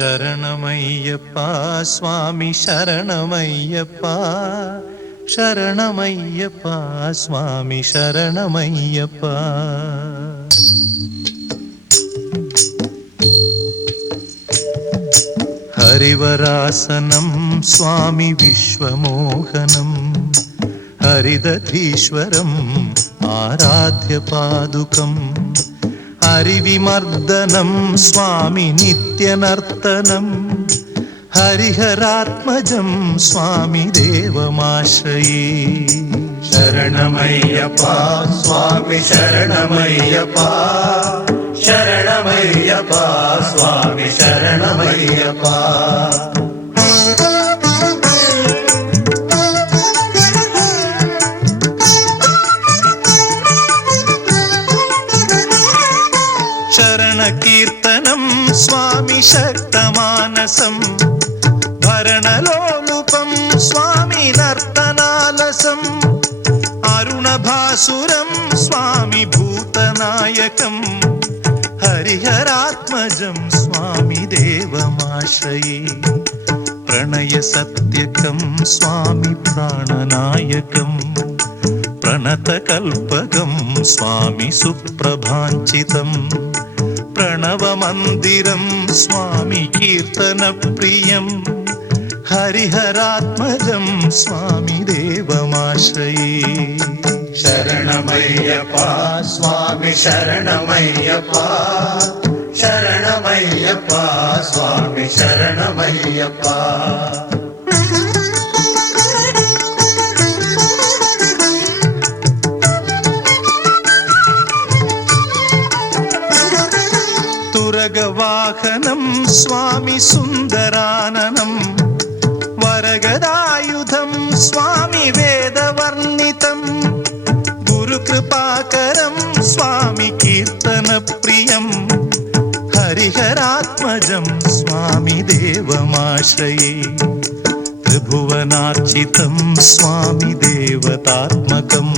ശരണമയ്യപ്പ സ്വാമി ശരണമയ്യപ്പ ശരണമയ്യപ്പ സ്വാമി ശരണമയ്യപ്പ. ഹരിവരാസനം സ്വാമി വിശ്വമോഹനം ഹരിദധീശ്വരം ആരാധ്യപാദുകം ഹരിവിമർദ്ദനം സ്വാമി നിത്യനർത്തനം ഹരിഹരാത്മജം സ്വാമി ദേവമാശ്രയേ. ശരണമയ്യപ്പ സ്വാമി ശരണമയ്യപ്പ ശരണമയ്യപ്പ സ്വാമി ശരണമയ്യപ്പ. ശരണകീർത്തനം സ്വാമി ശക്തമാനസം ഭരണലോലുപം സ്വാമി നർത്തനാലസം അരുണഭാസുരം സ്വാമി ഭൂതനായകം ഹരിഹരാത്മജം സ്വാമി ദേവമാശ്രയേ. പ്രണയസത്യകം സ്വാമി പ്രാണനായകം പ്രണതകൽപകം സ്വാമി സുപ്രഭാഞ്ചിതം പ്രണവമന്ദിരം സ്വാമി കീർത്തനപ്രിയം ഹരിഹരാത്മജം സ്വാമി ദേവമാശ്രയേ. ശരണമയ്യപ്പ സ്വാമി ശരണമയ്യപ്പ ശരണമയ്യപ്പ സ്വാമി ശരണമയ്യപ്പ. തുരഗവാഹനം സ്വാമി സുന്ദരാനനം വരഗദായുധം സ്വാമി വേദവർണ്ണിതം ഗുരുകൃപാകരം സ്വാമി കീർത്തനപ്രിയം ഹരിഹരാത്മജം സ്വാമി ദേവമാശ്രയേ. ത്രിഭുവനാർച്ചിതം സ്വാമി ദേവതാത്മകം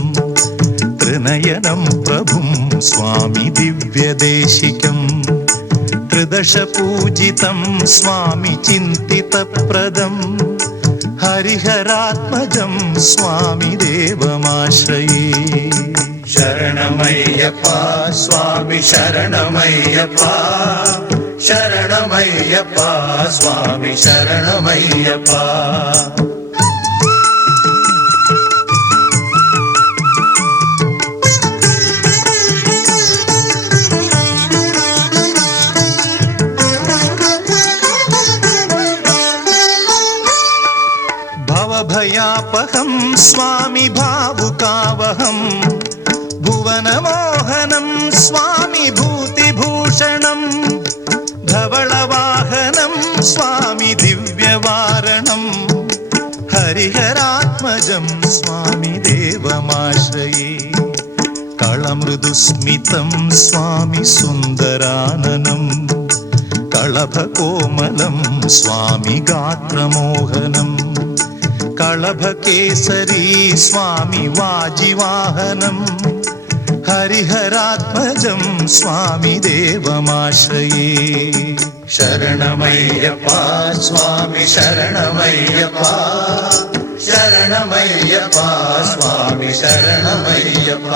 ത്രിനയനം പ്രഭും സ്വാമി ദിവ്യദേശികം ത്രിദശപൂജിതം സ്വാമി ചിന്തിതപ്രദം ഹരിഹരാത്മജം സ്വാമി ദേവമാശ്രയേ. ശരണമയ്യപ്പ സ്വാമി ശരണമയ്യപ്പ ശരണമയ്യപ്പ സ്വാമി ശരണമയ്യപ്പ. ഭവഭയാപഹം സ്വാമി ഭാവുകാവഹം ഭുവനമോഹനം സ്വാമി ഭൂതിഭൂഷണം ധവളവാഹനം സ്വാമി ദിവ്യവാരണം ഹരിഹരാത്മജം സ്വാമി ദേവമാശ്രയേ. കളമൃദുസ്മിതം സ്വാമി സുന്ദരാനനം കളഭകോമലം സ്വാമി ഗാത്രമോഹനം കളഭകേസരി സ്വാമി വാജിവാഹനം ഹരിഹരാത്മജം സ്വാമി ദേവമാശ്രയേ. ശരണമയ്യപ്പ സ്വാമി ശരണമയ്യപ്പ ശരണമയ്യപ്പ സ്വാമി ശരണമയ്യപ്പ.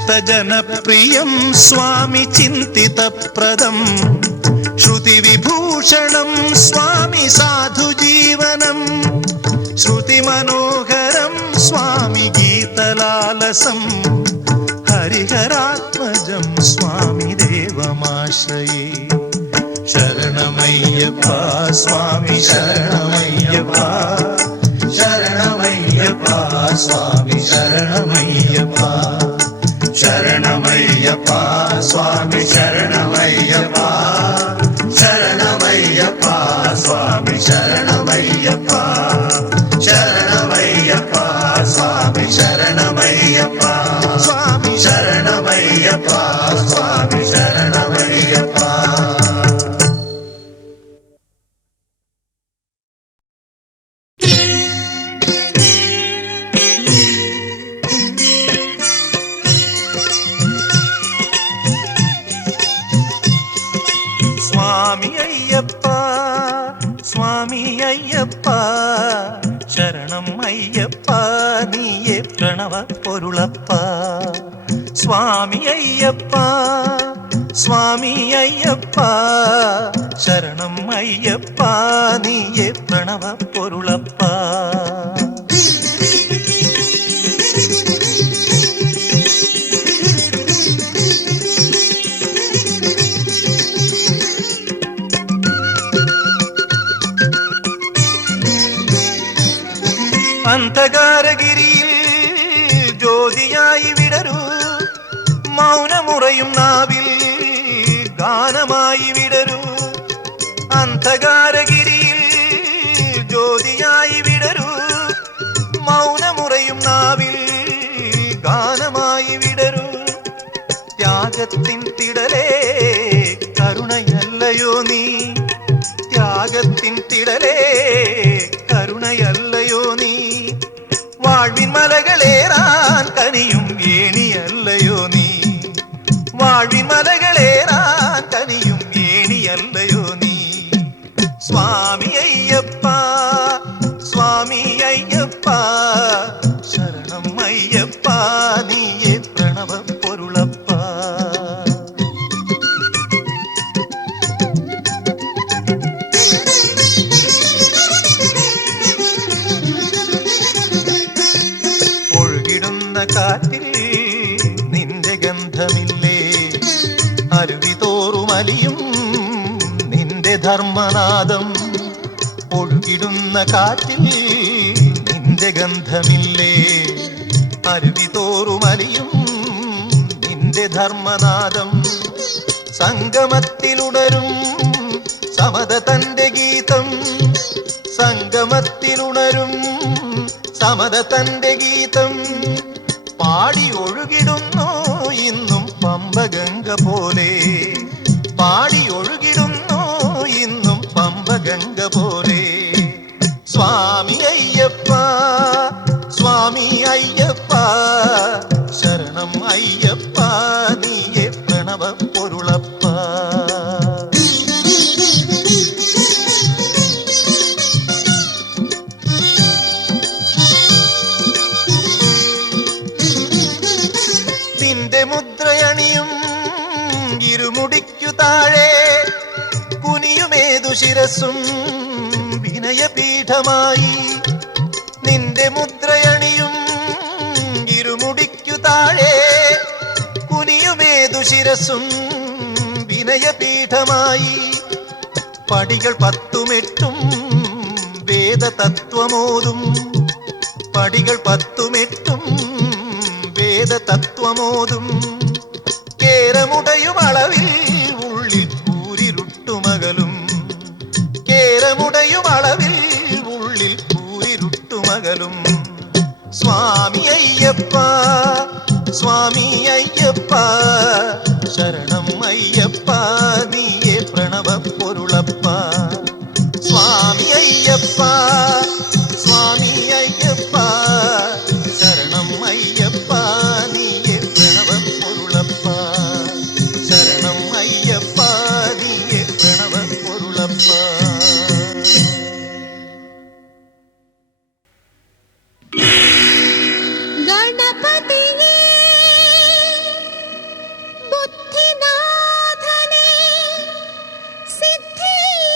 ശ്രുതജനപ്രിയം സ്വാമി ചിന്തിതപ്രദം ശ്രുതിവിഭൂഷണം സ്വാമി സാധുജീവനം ശ്രുതിമനോഹരം സ്വാമി ഗീതലാലസം ഹരിഹരാത്മജം സ്വാമി ദേവമാശ്രയേ. ശരണമയ്യപ്പ സ്വാമി ശരണമയ്യപ്പ ശരണമയ്യപ്പ സ്വാമി ശരണമയ്യപ്പ ശരണമയ്യപ്പ സ്വാമി ശരണമയ്യപ്പ ശരണമയ്യപ്പ സ്വാമി ശരണമയ്യപ്പ ശരണമയ്യപ്പ സ്വാമി ശരണമയ്യപ്പ സ്വാമി ശരണമയ്യപ്പ സ്വാമി ശരണമയ്യപ്പ. സ്വാമി അയ്യപ്പ സ്വാമി അയ്യപ്പ ശരണം അയ്യപ്പ നീയേ പ്രണവ പൊരുളപ്പ സ്വാമി അയ്യപ്പ സ്വാമി അയ്യപ്പ ശരണം അയ്യപ്പ നീയേ പ്രണവ പൊരുളപ്പ അന്ധകാരഗിരിയിൽ ജ്യോതിയായി വിടരൂ മൗനമുറയും നാവിൽ ഗാനമായി വിടരൂ അന്ധകാരഗിരിയിൽ ജ്യോതിയായി വിടരൂ മൗനമുറയും നാവിൽ ഗാനമായി വിടരൂ ത്യാഗത്തിൻ തിടലേ കരുണയല്ലയോ നീ ത്യാഗത്തിൻ തിടലേ കരുണയല്ലയോ നീ വാഴ്വിൻ മലകളേറാൻ കനിയും ഏണിയല്ലയോ നീ വാഴ്വിൻ മലകളേറാൻ കനിയും ഏണിയല്ലയോ നീ സ്വാമി അയ്യപ്പ സ്വാമി അയ്യപ്പ ശരണം അയ്യപ്പ നീയേ പ്രണവ പൊരുളപ്പ കാറ്റിൽ നിന്റെ ഗന്ധമില്ലേ അരുവി തോറുമലിയും നിന്റെ ധർമ്മനാദം ഒഴുകിടുന്ന കാറ്റിൽ നിന്റെ ഗന്ധമില്ലേ അരുവി തോറുമലിയും നിന്റെ ധർമ്മനാദം സംഗമത്തിലുണരും സമത തന്റെ ഗീതം സംഗമത്തിലുണരും സമത തന്റെ ഗീതം പാടി ഒഴുകിടുന്നു ഇന്നും പമ്പഗംഗ പോലെ പാടി ഒഴുകിടുന്നു ഇന്നും പമ്പഗംഗ പോലെ സ്വാമി അയ്യപ്പ സ്വാമി അയ്യപ്പ ശരണം അയ്യപ്പ നീയേ പ്രണവ പൊരുളപ്പ മുദ്രയണിയും ഇരുമുടിക്കു താഴെ കുനിയുമേതു ശിരസും വിനയപീഠമായി നിന്റെ മുദ്രയണിയും ഇരുമുടിക്കു താഴെ കുനിയുമേതു ശിരസും വിനയപീഠമായി പടികൾ 10-8 വേദതത്വമോതും പടികൾ 10-8 വേദതത്വമോതും കേരമുടയും അളവിൽ ഉള്ളിൽ കൂരിരുട്ടുമകലും കേരമുടയും അളവിൽ ഉള്ളിൽ കൂരിരുട്ടുമകലും സ്വാമി അയ്യപ്പ സ്വാമി അയ്യപ്പ ശരണം അയ്യപ്പ നീയേ പ്രണവ പൊരുളപ്പ സ്വാമി അയ്യപ്പ സ്വാമി അയ്യപ്പ ശരണം അയ്യപ്പ നീയേ പ്രണവ പൊരുളപ്പ ശരണം അയ്യപ്പ നീയേ പ്രണവ പൊരുളപ്പ ഗണപതിയേ ബുദ്ധിനാഥനേ സിദ്ധിനാഥനേ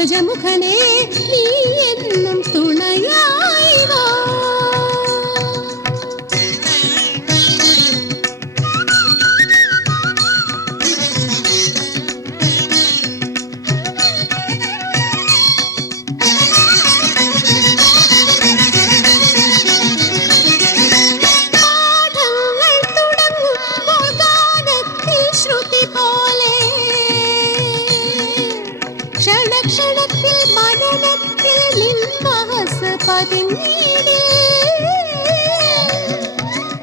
ഗജമുഖനേ നീ എന്നും തുണയായി വാ. ക്ഷണക്ഷണത്തിൽ മനനത്തിൽ നിൻമഹസ് പതിഞ്ഞീടിൽ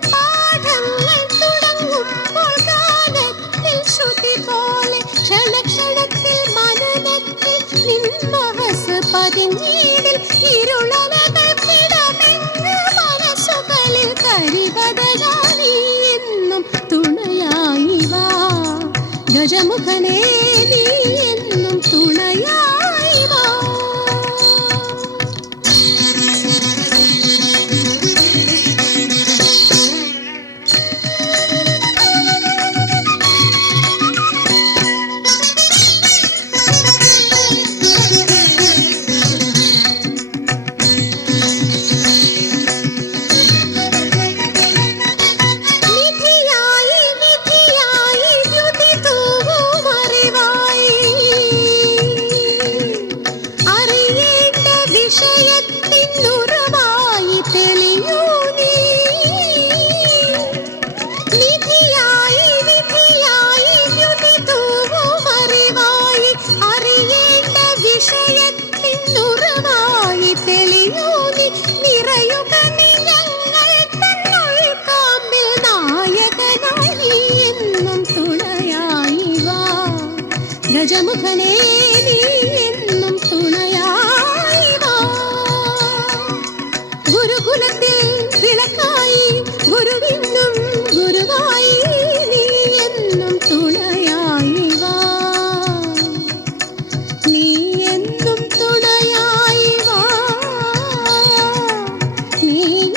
പാഠങ്ങൾ തുടങ്ങുമ്പോൾ ഗാനത്തിൽ ശ്രുതി പോലെ ക്ഷണക്ഷണത്തിൽ മനനത്തിൽ നിൻമഹസ് പതിഞ്ഞീടിൽ ഇരുളനകൾ കിടമെന്ന് മനസ്സുകളിൽ കരിവതനായി എന്നും തുണയായി വാ. ഗജമുഖനേ നീ എന്നും തുണയായി വാ. ഗജമുഖനേ നീ എന്നും തുണയായി വാ. ഗുരുകുലത്തിൽ വിളക്കായി ഗുരുവിനും ഗുരുവായി നീ എന്നും തുണയായി വാ. നീ എന്നും തുണയായി വാ. നീ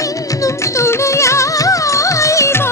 എന്നും തുണയായി വാ.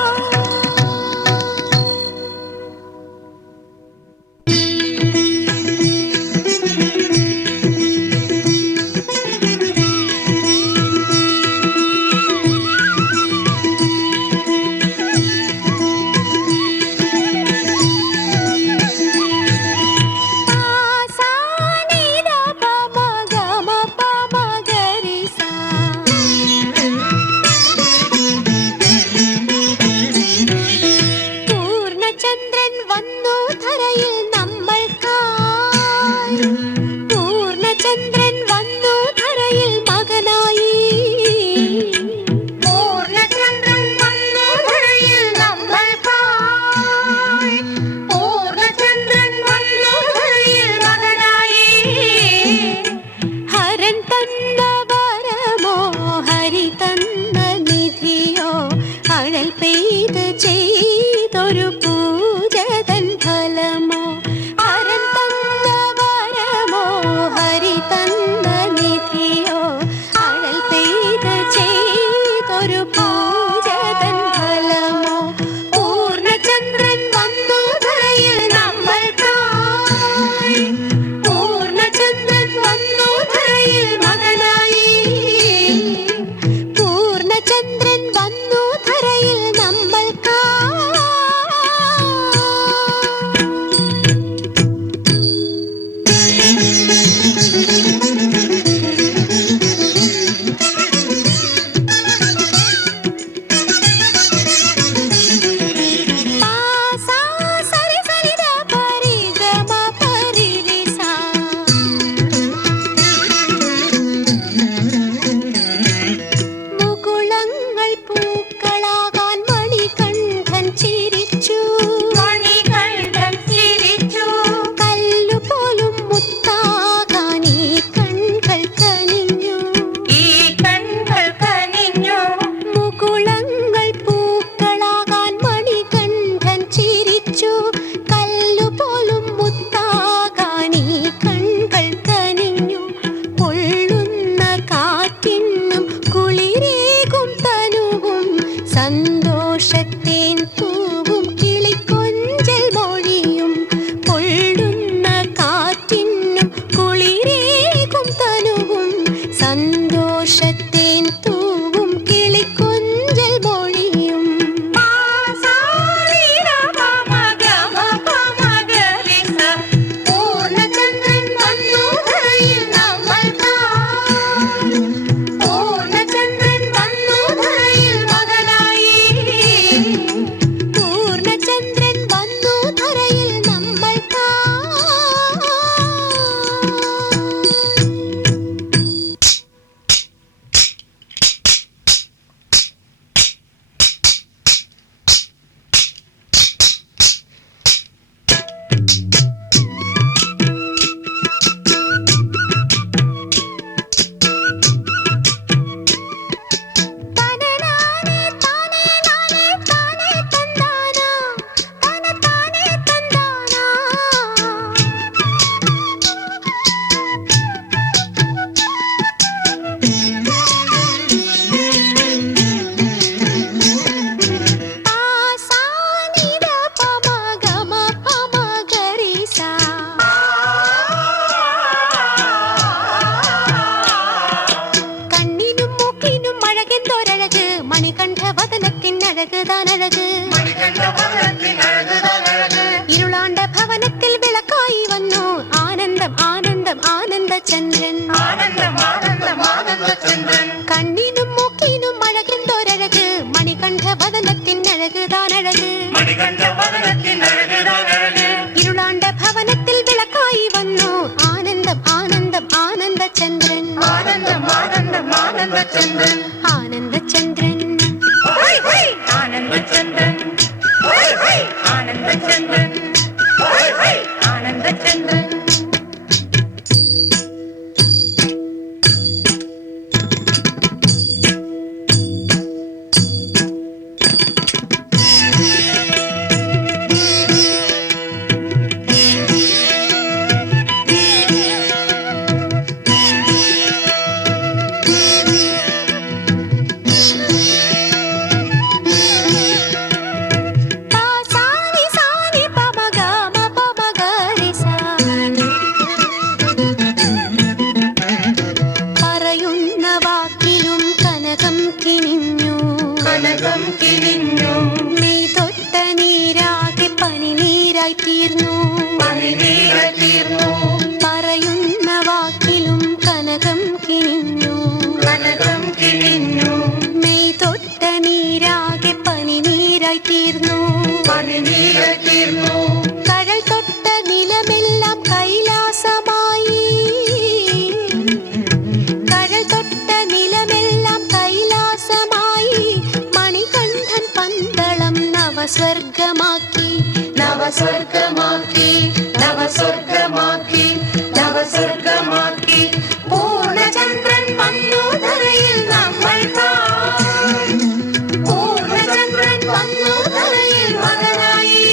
அழகுதான் அழகு, இருளாண்ட பவனத்தில் விளக்காய் வந்தோ ஆனந்தம் ஆனந்தம் ஆனந்த சந்திரன், கண்ணினும் மூக்கினும் அழகெந்தோரழகு, மணிகண்ட வதனத்தின் அழகுதான் அழகு, இருளாண்ட பவனத்தில் விளக்காய் வந்தோ ஆனந்தம் ஆனந்தம் ஆனந்த சந்திரன், ஆனந்த சந்திரன், ஆனந்த சந்திரன், ஆனந்த சந்திரன், ஆனந்த சந்திரன், ஆனந்த சந்திரன். പറയുന്ന വാക്കിലും കനകം കിനിഞ്ഞു, മെയ് തൊട്ട നീരാകെ പനിനീരായി തീർന്നു, കടൽ തൊട്ട നിലമെല്ലാം കൈലാസമായി, കടൽ തൊട്ട നിലമെല്ലാം കൈലാസമായി, മണികണ്ഠൻ പന്തളം നവസ്വർഗമാക്കി, നവസ്വർഗമാക്കി, നവസ്വർഗമാക്കി, നവസ്വർഗമാക്കി. പൂർണ്ണചന്ദ്രൻ വന്നു ധരയിൽ നമ്മൾ താൻ, പൂർണ്ണചന്ദ്രൻ വന്നു ധരയിൽ മകനായി,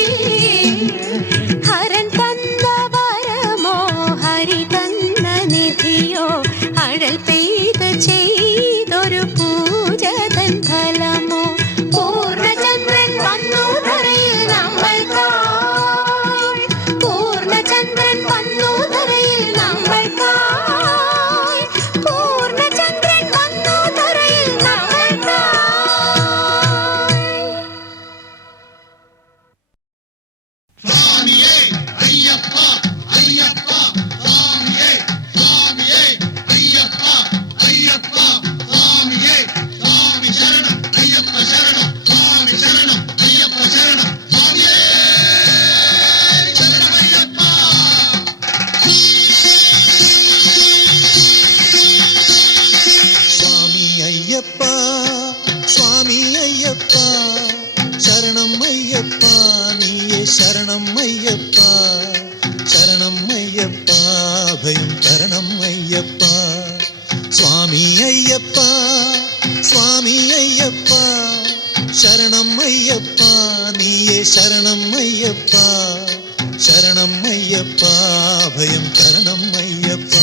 ഹരൻ തന്ന വരമോ ഹരി തന്ന നിധിയോ, അഴൽ പെയ്ത് ചെയ്തൊരു പൂജ തൻ ഫലമോ, പൂർണ്ണചന്ദ്രൻ വന്നു ധരയിൽ നമ്മൾ താൻ, പൂർണ്ണചന്ദ്രൻ വന്നു ധരയിൽ നമ്മൾ താൻ, പൂർണ്ണചന്ദ്രൻ വന്നു ധരയിൽ നമ്മൾ താൻ. സ്വാമിയേ അയ്യപ്പ അയ്യപ്പ സ്വാമിയേ സ്വാമിയേ അയ്യപ്പ അയ്യപ്പ സ്വാമിയേ സ്വാമി ശരണം അയ്യപ്പ ശരണം സ്വാമി ശരണം അയ്യപ്പ ശരണം സ്വാമിയേ ശരണമയ്യപ്പ. സ്വാമി അയ്യപ്പ സ്വാമി അയ്യപ്പ ശരണം അയ്യപ്പ നീയേ ശരണം അയ്യപ്പ ശരണം അയ്യപ്പ അഭയം തരണം അയ്യപ്പ സ്വാമി അയ്യപ്പ സ്വാമി അയ്യപ്പ ശരണം അയ്യപ്പ നീയേ ശരണം അയ്യപ്പ ശരണം അയ്യപ്പ അഭയം തരണം അയ്യപ്പ.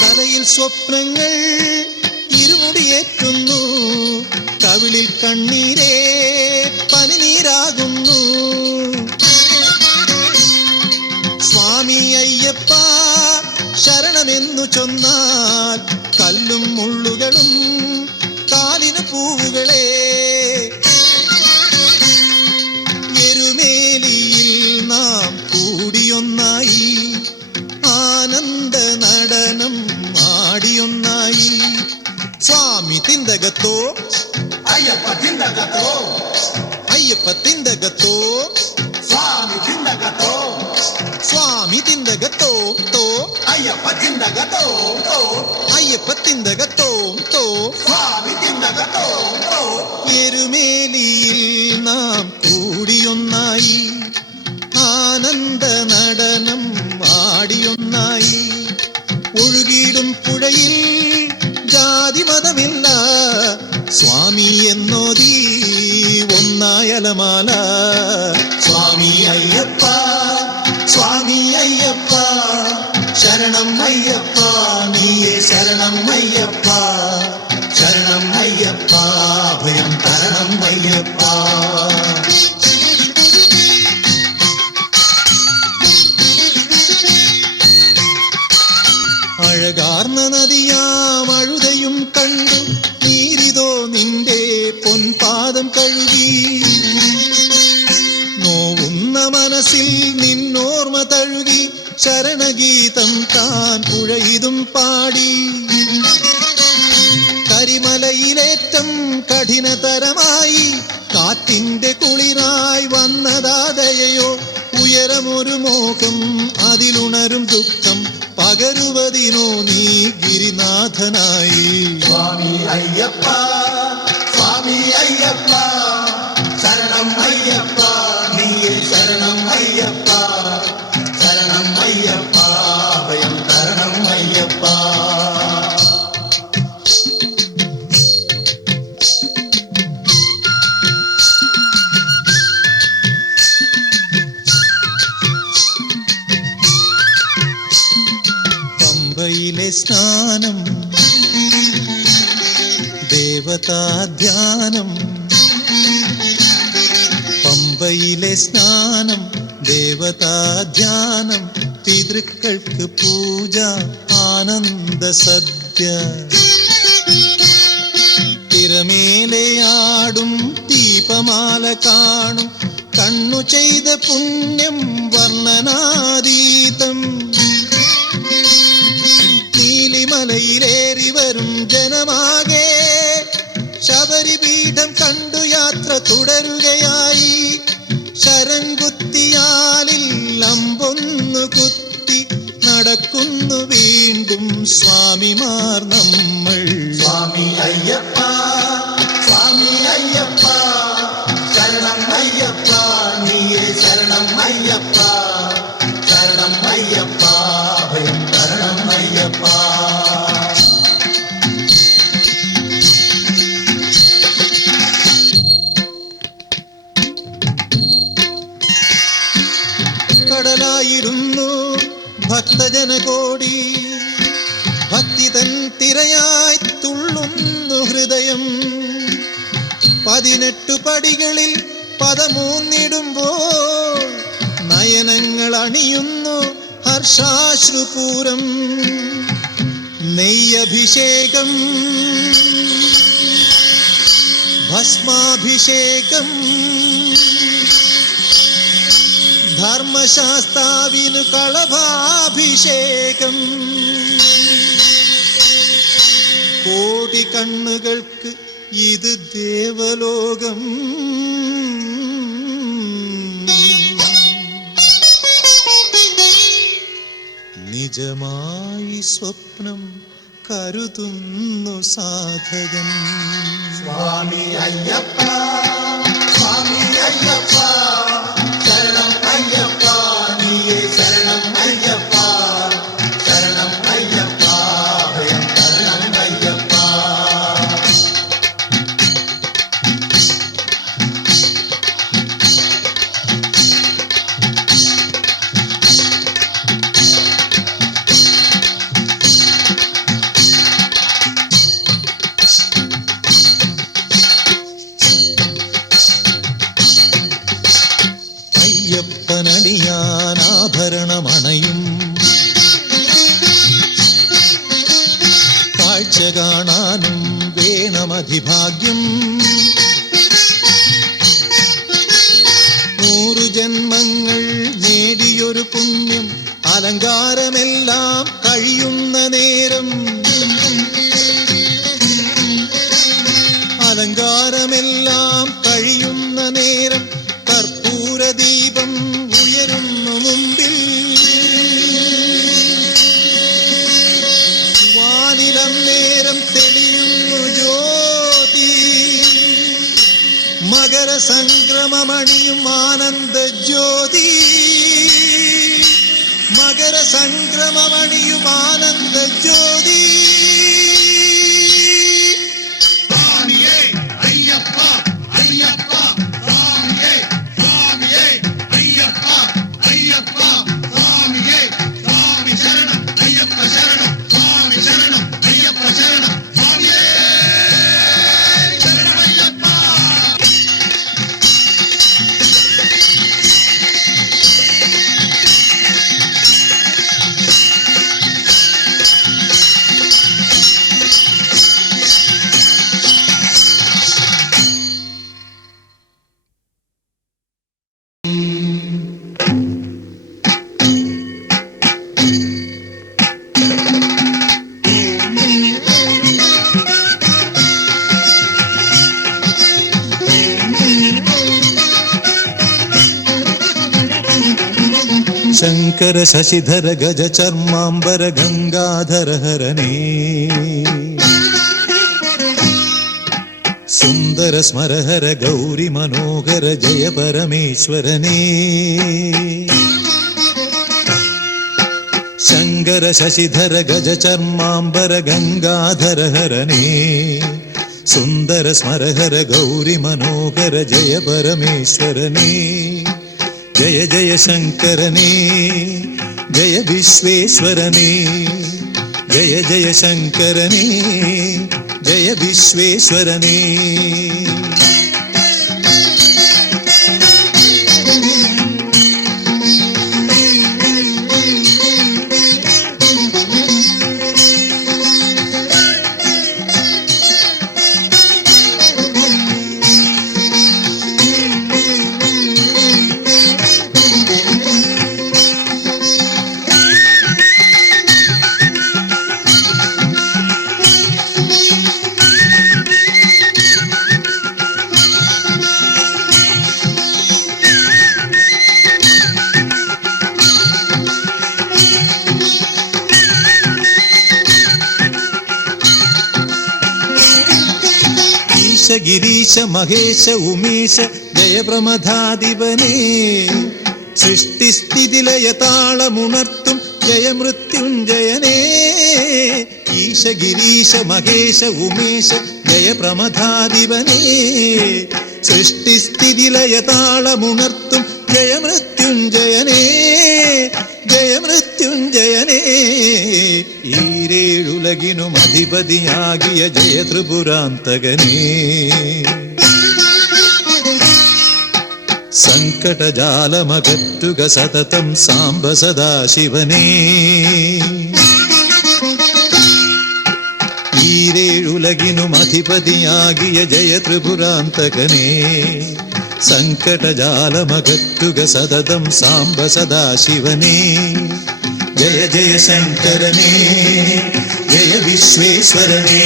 തലയിൽ സ്വപ്നങ്ങൾ ഇരുമുടിയേറ്റുന്നു, കവിളിൽ കണ്ണീരേ പനിനീരാകുന്നു. സ്വാമി അയ്യപ്പ ശരണമെന്നു ചൊന്നാൽ കല്ലും മുള്ളുകളും കാലിന് പൂവുകളെ, എരുമേലിയിൽ നാം കൂടിയൊന്നായി, ആനന്ദ നടനം ആടിയൊന്നായി. സ്വാമി തിന്തകത്തോ അയ്യപ്പ തിന്തകത്തോ അയ്യപ്പ തിന്തകത്തോ സ്വാമി തിന്തകത്തോ സ്വാമി തിന്തകത്തോ തോ അയ്യപ്പ തിന്തകത്തോ അയ്യപ്പ തിന്തകത്തോ തോ സ്വാമി തിന്തകത്തോ. എരുമേലിയിൽ നാം കൂടിയൊന്നായി, ആനന്ദ നടനം ആടിയൊന്നായി. ഒഴുകിയിടും പുഴയിൽ ജാതി മതമില്ല, സ്വാമി എന്നോതി ഒന്നായലമാല. സ്വാമി അയ്യപ്പ സ്വാമി അയ്യപ്പ ശരണം അയ്യപ്പ നീയേ ശരണം അയ്യപ്പ ശരണം അയ്യപ്പ അഭയം തരണം അയ്യപ്പ. കരിമലയിലേറ്റം കഠിനതരമായി കാറ്റിന്റെ കുളിരായി വന്നതാദയയോ ഉയരമൊരു മോഹം അതിലുണരും ദുഃഖം പകരുവതിനോ നീ ഗിരിനാഥനായി സ്വാമി അയ്യപ്പ സ്വാമി അയ്യപ്പ ശരണം അയ്യപ്പ നീയേ ശരണം അയ്യപ്പ ശരണം അയ്യപ്പ അഭയം തരണം അയ്യപ്പ പമ്പയിലെ സ്നാനം ദേവതാധ്യാനം പമ്പയിലെ സ്നാനം ദേവതാധ്യാനം പിതൃക്കൾക്ക് പൂജ ആനന്ദ സദ്യ തിരമേലയാടും ദീപമാല കാണും കണ്ണു ചെയ്ത പുണ്യം വർണ്ണനാതീതം നീലിമലയിലേറി വരും ജനമാകെ ശബരിപീഠം കണ്ടു യാത്ര തുടരുകയായി ശരംകുത്തിയാലിൽ അമ്പൊന്നു കുത്തി നടക്കുന്നു വീണ്ടും സ്വാമിമാർ നമ്മൾ സ്വാമി അയ്യപ്പ സ്വാമി അയ്യപ്പ ശരണം അയ്യപ്പ നീയേ ശരണം അയ്യപ്പ ശരണം അയ്യപ്പ അഭയം തരണം അയ്യപ്പ കടലായിരുന്നു ഭക്തജനകോടി ഭക്തി തൻ തിരയായി തുള്ളുന്നു ഹൃദയം 18 പടികളിൽ പദമൂന്നിടുമ്പോൾ നയനങ്ങൾ അണിയുന്നു ഹർഷാശ്രുപൂരം നെയ്യഭിഷേകം ഭസ്മാഭിഷേകം ധർമ്മശാസ്താവിനു കളഭാഭിഷേകം കോടി കണ്ണുകൾക്ക് ഇത് ദേവലോകം നിജമായി സ്വപ്നം കരുതുന്നു സാധകൻ സ്വാമി അയ്യപ്പ സ്വാമി അയ്യപ്പ ശരണം അയ്യപ്പ നീയേ ശരണം അയ്യപ്പ ശരണം അയ്യപ്പ അഭയം തരണം അയ്യപ്പ അയ്യപ്പനണിയാൻ ആഭരണമണയും കാഴ്ച കാണാനും വേണമധിഭാഗ്യം 100 ജന്മങ്ങൾ നേടിയൊരു പുണ്യം അലങ്കാരമെല്ലാം കഴിയുന്ന നേരം അലങ്കാരമെല്ലാം കഴിയുന്ന നേരം കർപ്പൂരദീപം ഉയരുന്നു മുമ്പിൽ വാനിലം നേരം തെളിയുന്നു ജ്യോതി മകരസംക്രമമണിയും ആനന്ദ ജ്യോതി മകരസംക്രമമണിയും ആനന്ദ ജ്യോതി സ്വാമിയേ അയ്യപ്പ അയ്യപ്പ സ്വാമിയേ സ്വാമിയേ അയ്യപ്പ അയ്യപ്പ സ്വാമിയേ സ്വാമി ശരണം അയ്യപ്പ ശരണം സ്വാമി ശരണം അയ്യപ്പ ശരണം സ്വാമിയേ ശരണം അയ്യപ്പ ശങ്കര ശശിധര ഗജ ചർമാംബര ഗംഗാധര ഹരണേ സുന്ദര സ്മരഹര ഗൗരി മനോഹര ജയ പരമേശ്വരനേ ശങ്കര ശശിധര ഗജ ചർമാംബര ഗംഗാധര ഹരണേ സുന്ദര സ്മരഹര ഗൗരി മനോഹര ജയ പരമേശ്വരനേ ജയ ജയ ശങ്കരനേ ജയ വിശ്വേശ്വരനേ ജയ ജയ ശങ്കരനേ ജയ വിശ്വേശ്വരനേ ഗിരീശ മഹേശ ഉമേശ ജയപ്രമഥാധിപനേ സൃഷ്ടിസ്ഥിതിലയ താളമുണർത്തും ജയമൃത്യുഞ്ജയനേ ഈശ ഗിരീശ മഹേശ ഉമേശ ജയപ്രമഥാധിപനേ സൃഷ്ടിസ്ഥിതിലയ താളമുണർത്തും ജയമൃത്യുഞ്ജയനേ ജയമൃത്യുഞ്ജയനേ ഈരേഴുലകിനും അധിപതിയാകിയ ജയ ത്രിപുരാന്തകനേ സങ്കടജാലമകറ്റുക സതതം സാംബ സദാശിവനേ ഈരേഴുലകിനും അധിപതിയാകിയ ജയ ത്രിപുരാന്തകനേ സങ്കടജാലമകറ്റുക സതതം സാംബ സദാശിവനേ ജയ ജയ ശങ്കരനേ ജയ വിശ്വേശ്വരനേ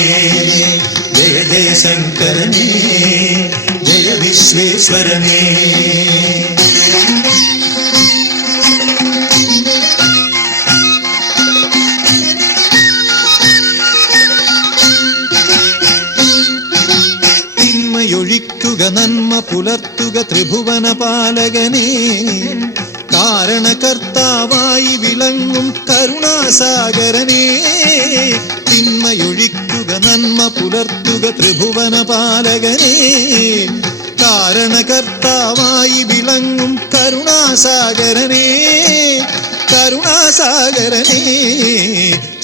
ജയ ജയ ശങ്കരനേ ജയ വിശ്വേശ്വരനേ തിന്മയൊഴിക്കുക നന്മ പുലർത്തുക ത്രിഭുവന പാലകനേ കാരണകർത്താവായി വിളങ്ങും കരുണാസാഗരനേ തിന്മയൊഴിക്കുക നന്മ പുലർത്തുക ത്രിഭുവന പാലകനേ കാരണകർത്താവായി വിളങ്ങും കരുണാസാഗരനേ കരുണാസാഗരനേ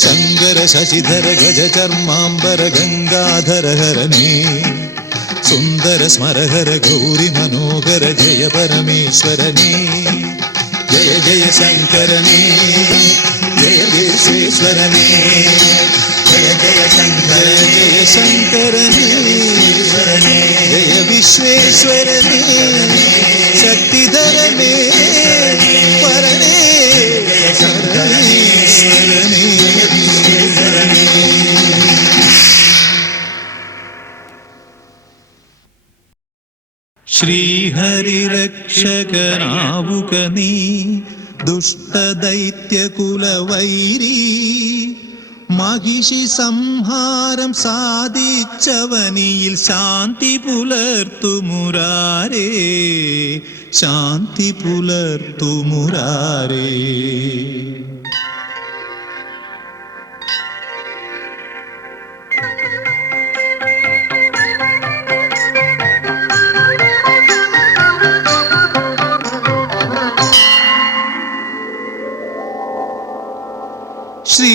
ശങ്കര ശശിധര ഗജ ചർമാംബര ഗംഗാധര ഹരണേ സുന്ദര സ്മരഹര ഗൗരി മനോഹര ജയ പരമേശ്വരനേ ജയ ജയ ശങ്കരനേ ജയ വിശ്വേശ്വരനേ ജയ ജയ ശങ്കര ജയ ശങ്കരനേ ജയ വിശ്വേശ്വരനേ ശക്തിധരനേ പരനേ ശരണേ ശ്രീഹരിരക്ഷകനാവുക നീ ദുഷ്ടദൈത്യകുലവൈരീ മഹിഷി സംഹാരം സാധിച്ചവനിയിൽ ശാന്തി പുലർത്തുമുരാരേ ശാന്തി പുലർത്തുമുരാരേ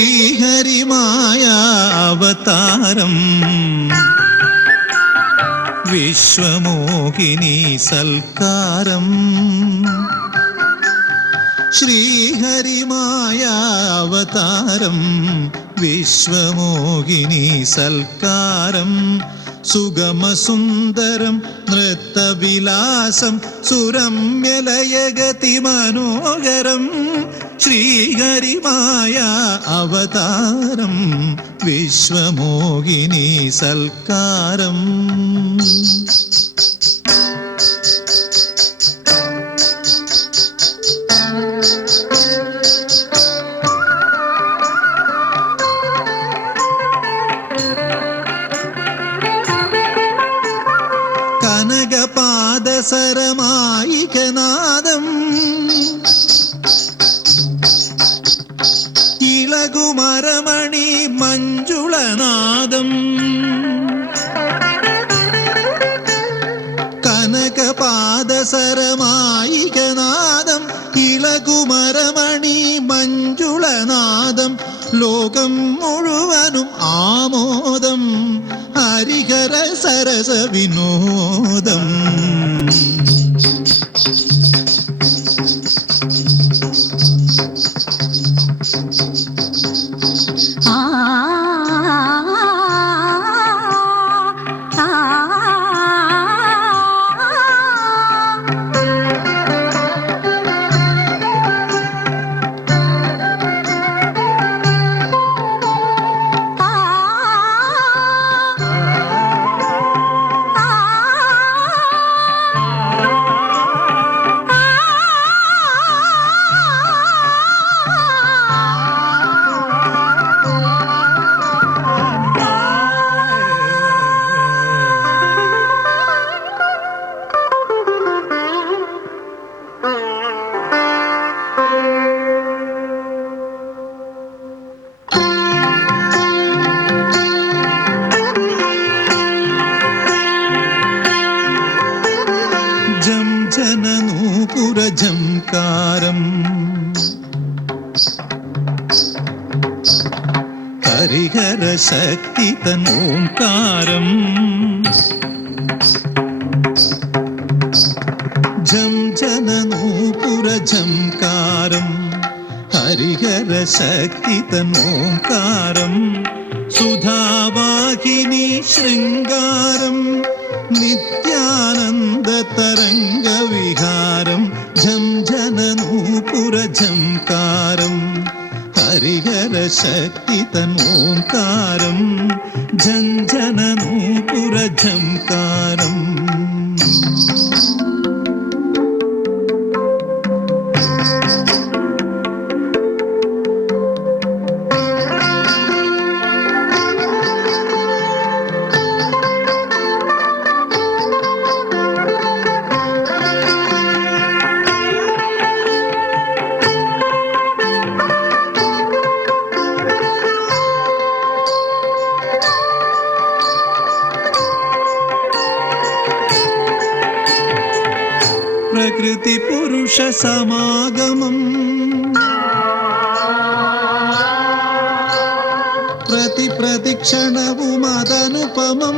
ശ്രീഹരിമായ അവതാരം വിശ്വമോഹിനി സൽക്കാരം ശ്രീഹരിമായ അവതാരം വിശ്വമോഹിനി സൽക്കാരം സുഗമസുന്ദരം നൃത്തവിലാസം സുരമ്യലയഗതി മനോഹരം ശ്രീഹരിമായ അവതാരം വിശ്വമോഹിനി സൽക്കാരം കനകപാദസരമായികനാദം ഇളകുമരമണി മഞ്ജുളനാദം കനകപാദസരമായികനാദം ഇളകുമരമണി മഞ്ജുളനാദം ലോകം മുഴുവനും ആമോദം ഹരിഹര സരസ വിനോദം ജനനൂപുരജംകാരം ഹരിഹര ശക്തി തന്നോംകാരം ജം ജനനൂപുരജംകാരം ഹരിഹര ശക്തി തന്നോംകാരം സുധാവാഹിനി ശൃംഗാരം നിത്യാനന്ദ തരംഗ വിഹാരം ജം ജനനൂപുരജംകാരം ഹരിഹര ശക്തി തന്നോംകാരം ജം ജനനൂപുരജംകാരം പ്രകൃതി പുരുഷ സമാഗമം പ്രതിക്ഷണവും അതനുപമം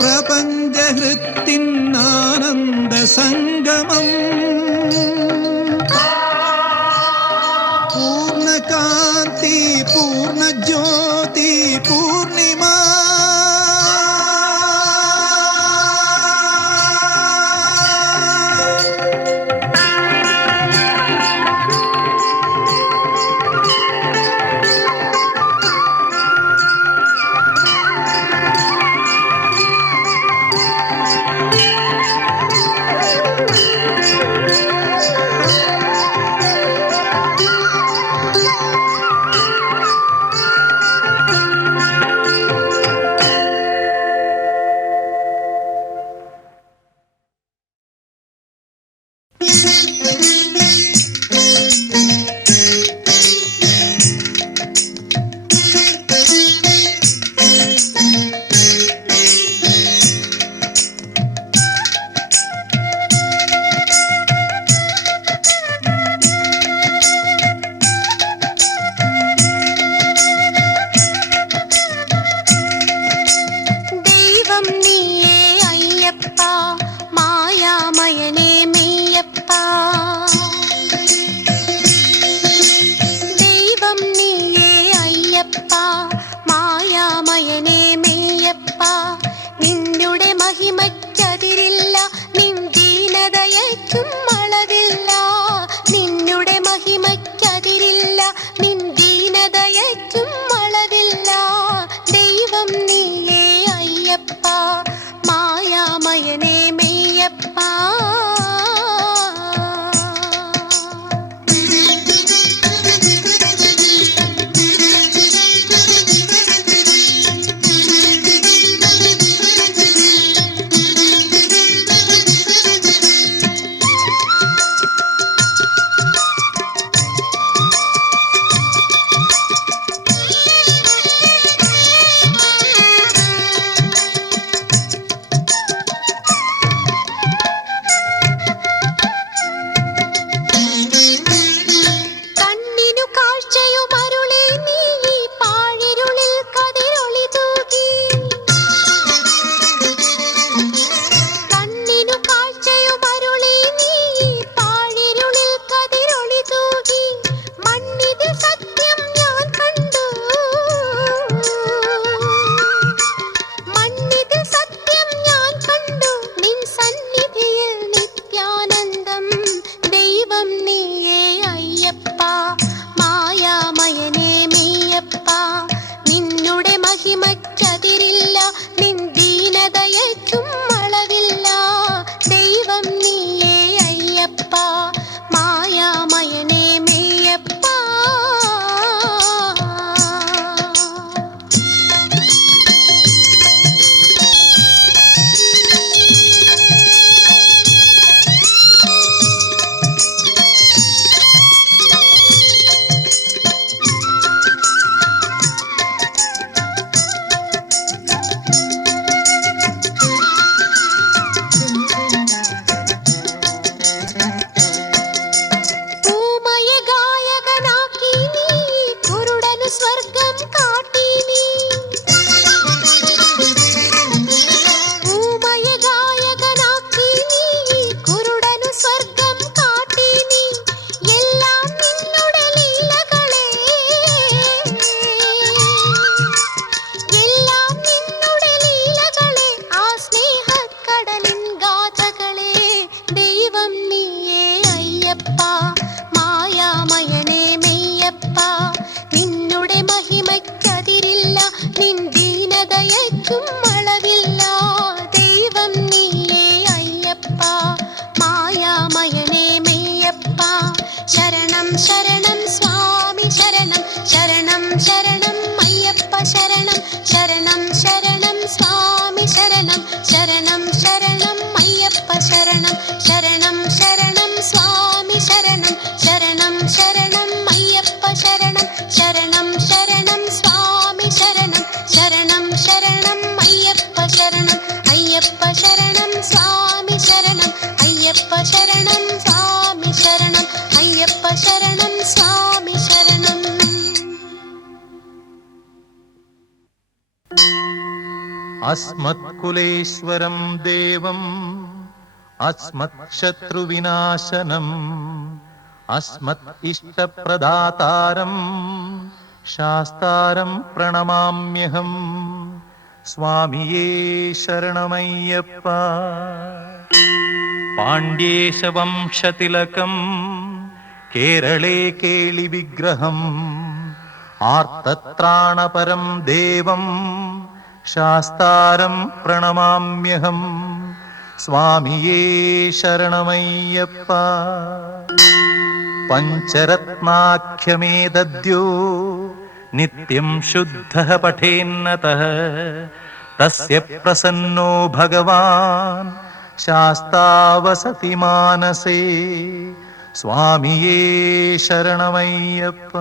പ്രപഞ്ചഹൃത്തിൻ ആനന്ദ സംഗമം പൂർണ്ണകാന്തി പൂർണ്ണജ്യോതി പൂർണിമ അസ്മത്കുലേശ്വരം ദേവം അസ്മത് ശത്രുവിനാശനം അസ്മത് ഇഷ്ടപ്രദാതാരം ശാസ്താരം പ്രണമാമ്യഹം. സ്വാമിയേ ശരണമയ്യപ്പ. പാണ്ഡ്യേശവംശതിലകം കേരളേ കേളി വിഗ്രഹം ആർത്തത്രാണപരം ദേവം ശാസ്താരം പ്രണമാമ്യഹം. സ്വാമിയേ ശരണമയ്യപ്പ. പഞ്ചരത്നാഖ്യമേതദ്യോ നിത്യം ശുദ്ധഃ പഠേന്നതഃ തസ്യ പ്രസന്നോ ഭഗവാൻ ശാസ്താവസതി മാനസേ. സ്വാമിയേ ശരണമയ്യപ്പ.